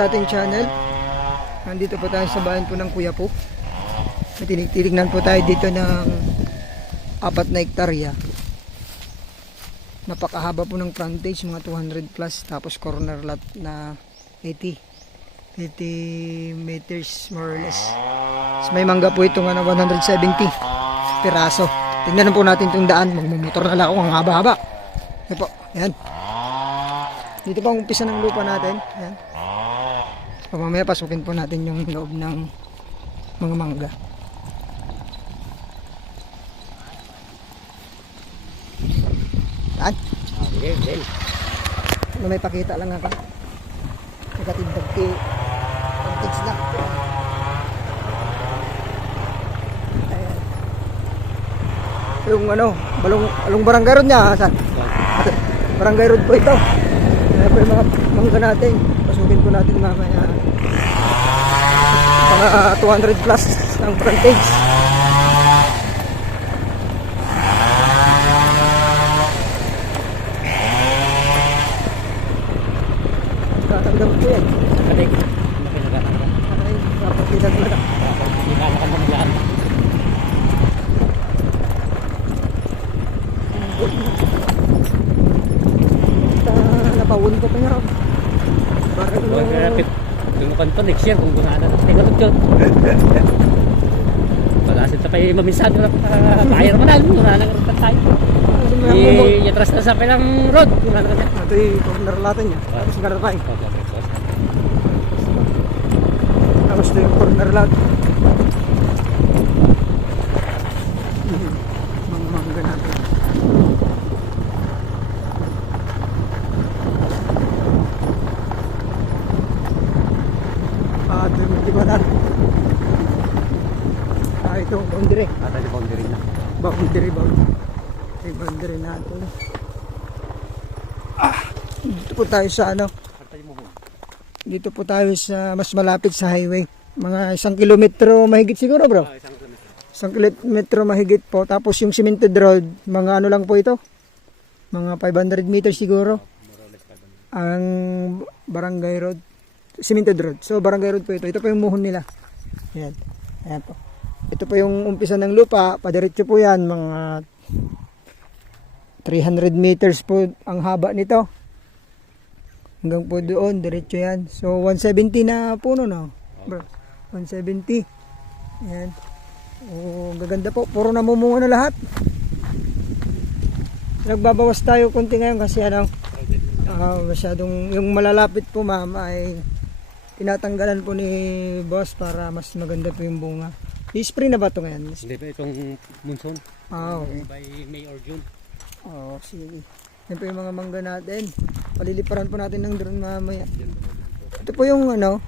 sa ating channel. Nandito po tayo sa bayan po ng Kuya po. Tinignan po tayo dito ng 4 na hektarya. Napakahaba po ng frontage, mga 200 plus. Tapos corner lot na 80 meters more or less. So, may mangga po ito nga na 170 piraso. Tingnan po natin itong daan. Magmumotor na lang ako, ang haba-haba. Ito po, yan. Dito pa ang umpisa ng lupa natin. Yan. So, mamaya pasukin po natin yung loob ng mga mangga. Yan. Ano, may pakita lang ako. Nagkatibag ki context lang. Ayan. Yung ano, along barangay road niya, saan? Barangay road po ito. Ayan po yung mga mangga natin. Pasukin po natin mamaya. Mga 200 plus ng frontage. Tatanggal po yan. Balik. Ano pinag-atanggap? Ay, dapat pinag-atanggap. Hindi ka nakamaglaan. Napawin ko pa niya. Parang Tungkol pa next year kung gumana. Teka ito. Pag-asin sa pa'y mamisado na bayar mo na. Gumana nga rin tayo. I-atras na sa pilang road. Gumana ka dyan. ito yung corner natin niya. Tapos garapay. Tapos ito yung corner lot. Mga mangga natin. Ito yung tibanan. Ito yung boundary. Ata di boundary na. Boundary natin. Dito po tayo sa ano. Dito po tayo sa mas malapit sa highway. Mga 1 kilometro mahigit siguro, bro. 1 kilometro mahigit po. Tapos yung cemented road, mga ano lang po ito. Mga 500 meters siguro. Ang barangay road. Cemented road. So barangay road po ito. Ito po yung muhon nila. Ayan. Ayan po. Ito po yung umpisa ng lupa. Padiretso po yan. Mga 300 meters po ang haba nito. Hanggang po doon. Diretso yan. So 170 na puno no. Bro. 170. Ayan. Oh, gaganda po. Puro namumunga na lahat. Nagbabawas tayo konti ngayon kasi ano. Masyadong yung malalapit po ma'am ay tinatanggalan po ni boss para mas maganda po yung bunga. I-spray na ba ito ngayon? Hindi ba itong monsoon? Okay. By May or June. Sige. Yan po yung mga mangga natin. Paliliparan po natin ng drone mamaya. Ito po yung ano,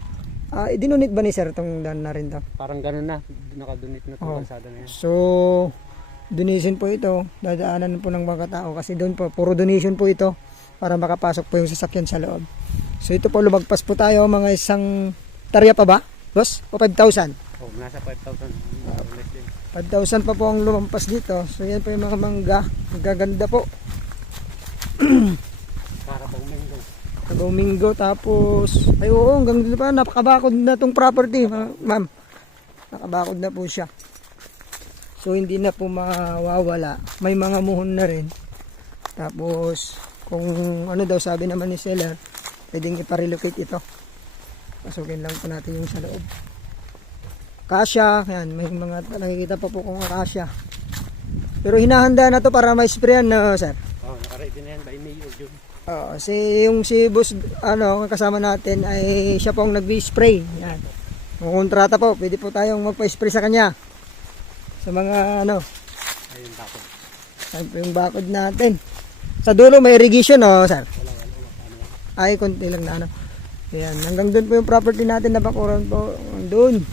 dinunit ba ni sir itong daan na rin to? Parang ganun na. Nakadunit na itong kalsada na yan. So, donation po ito. Dadaanan po ng mga tao kasi doon po, puro donation po ito para makapasok po yung sasakyan sa loob. So ito po, lumagpas po tayo mga 1 tarya pa ba? Boss? O 5,000? Oh, nasa 5,000. 5,000 pa po ang lumampas dito. So yan po yung mga mangga. Gaganda po. Para pa umingo. Domingo tapos ay oo, hanggang dito pa napakabakod na tong property, ma'am. Nakabakod na po siya. So hindi na po mawawala. May mga muhon na rin. Tapos kung ano daw sabi naman ni seller, pwedeng iparelocate ito. Pasukin lang po natin yung sa loob. Akasya, yan, may mga nakikita pa po kung akasya. Pero hinahanda na to para may sprayan na, sir. Naka-ready na yan by May or June. Si boss ano kasama natin ay siya pong nag-spray. Yan. Kung kontrata po, pwede po tayong magpa-spray sa kanya. Sa mga ano. Ayun bakod. Ayun po yung bakod natin. Sa dulo may irrigation, sir. Ay, konti lang na ano. Ayan, hanggang doon po yung property natin na bakuran po. Doon.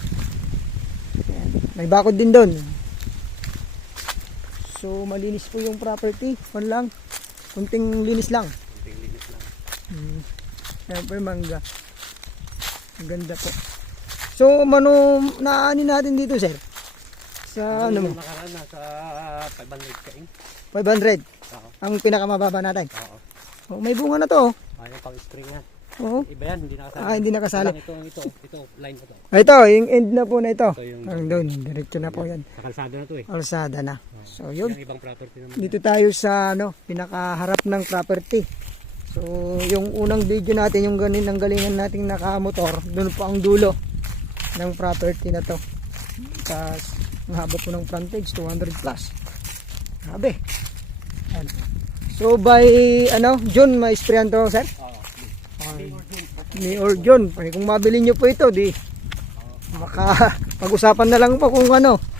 Ayan. May bakod din doon. So, malinis po yung property. Lang. Kunting linis lang. Ayan po yung mangga. Ang ganda po. So, naani natin dito, sir? Sa ano mo? Nakaraan na sa 500 kaing. 500. Oo. Ang pinakamababa natin. Oo. May bunga na to. Ayaw pang spring yan. Oo. Iba yan, hindi nakasali. Hindi nakasali. Ito, line na to. Ito, yung end na po na ito. Ito yung Doon, diretso na po yan. sa kalsada na to eh. Kalsada na. So, yun. Yung ibang property naman. Dito tayo sa pinakaharap ng property. So, yung unang video natin, yung galingan nating nakamotor, doon po ang dulo ng property na to. Tapos, ang haba po ng frontage, 200 plus. Grabe. Ayan. So, by, June, may sprayan to, sir? May or June. Kung mabili nyo po ito, maka, pag-usapan na lang po kung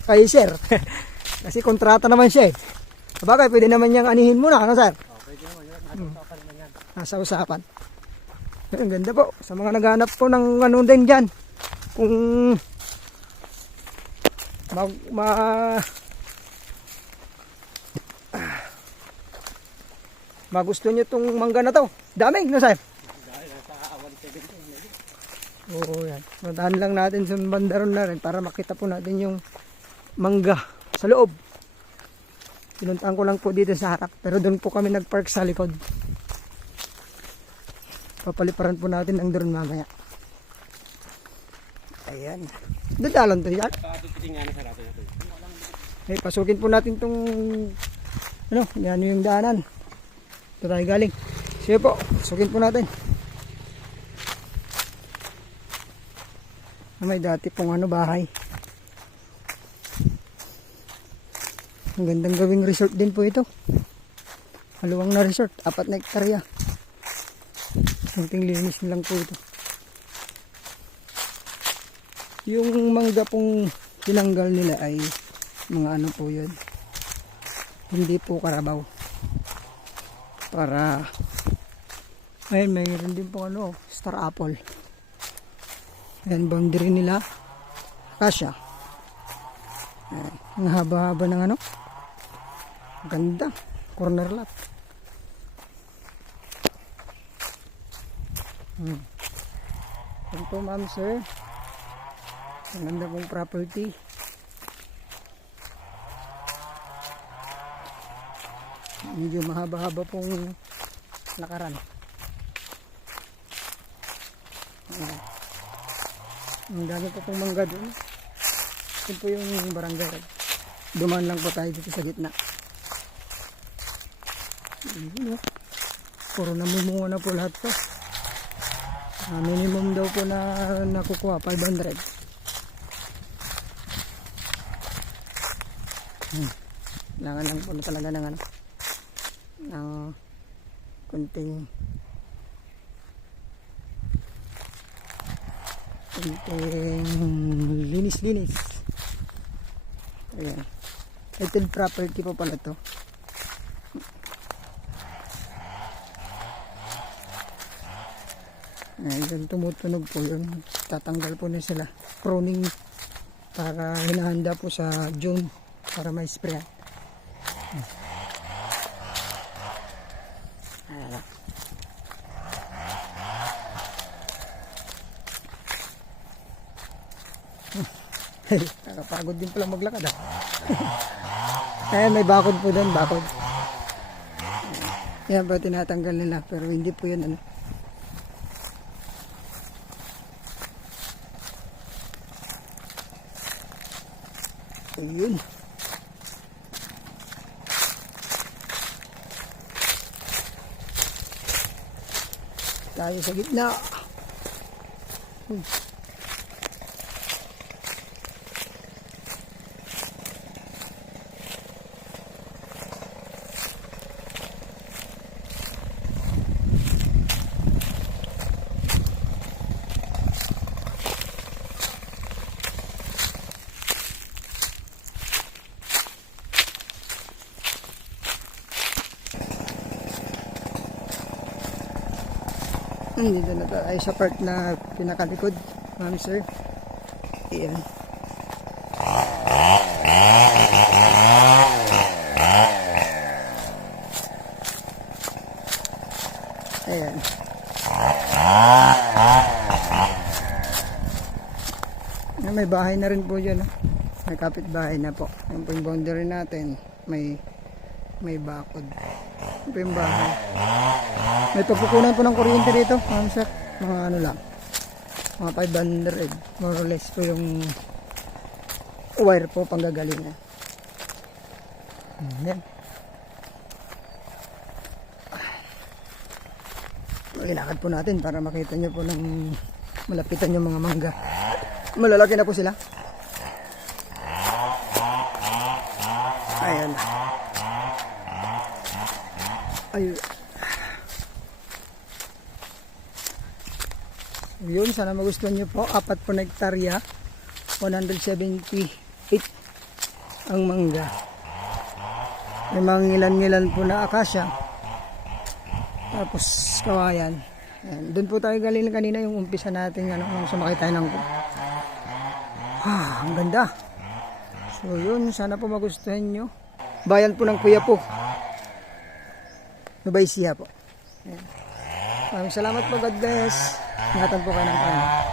kay sir. Kasi kontrata naman siya eh. Sabagay, pwede naman niyang anihin muna, sir? Pwede naman, yan. Nasa usapan. Ang ganda po. Sa mga naghanap po ng din dyan. Kung magusto nyo itong mangga na to. Dami, sir? Oo, yan. Madahan lang natin sa bandaron na rin para makita po natin yung mangga sa loob. Pinuntaan ko lang po dito sa harap. Pero doon po kami nagpark sa likod. Papaliparan po natin ang drone mamaya. Ayan. Dadalan to yan. Okay, pasukin po natin tong yan yung daanan. Ito tayo galing. Sige po, pasukin po natin. May dati pong bahay. Ang gandang gawing resort din po ito. Maluwang na resort, 4 na hektarya. Kunting linis lang po ito. Yung mangga pong tinanggal nila ay mga po yun. Hindi po karabaw. Para mayroon din po star apple. Ayan, boundary nila. Kasya. Ang haba-haba ng ganda. Corner lot. Yan po, ma'am, sir. Ang ganda pong property. Medyo mahaba-haba pong lakaran. Ang dami po pong mangga doon. Ito po yung barangay. Dumaan lang po tayo dito sa gitna. Puro namumunga na po lahat to. Minimum daw po na nakukuha 500. Kailangan lang po na talaga ng kunting linis-linis. Ayan. Titled property po pala to. Ayan, tumutunog po yun. Tatanggal po na sila. Pruning para hinahanda po sa June para may spray. Ayan. Nakapagod din pala maglakad Ayan, may bakod po doon, bakod. Yan po tinatanggal nila pero hindi po yun Ayun. Tayo sa gitna. Dito na tayo sa part na pinakalikod, ma'am, sir. Ayan. Ayan. May bahay na rin po dyan. May kapitbahay na po. Yung po yung boundary natin. May bakod. Yung po yung bahay. May pagkukunan po ng kuryente dito, ma'am, sir. Mga ano lang, mga 500, more or less po yung wire po panggagalingan. Ayan. Ilakad po natin para makita nyo po ng malapitan yung mga mangga. Malalaki na po sila. Ayan. Ayun. Yun, sana magustuhan nyo po. 4 po na hektarya. 178 ang mangga. May mga ngilan-ngilan po na akasya. Tapos kawayan. Ayan. Doon po tayo galing kanina yung umpisa natin nung sumakay tayo ng ang ganda. So yun, sana po magustuhan nyo. Bayan po ng Kuya po. Nubaysiya po. Ayan. Maraming salamat po, God bless. Ingatan po kayo ng Panginoon.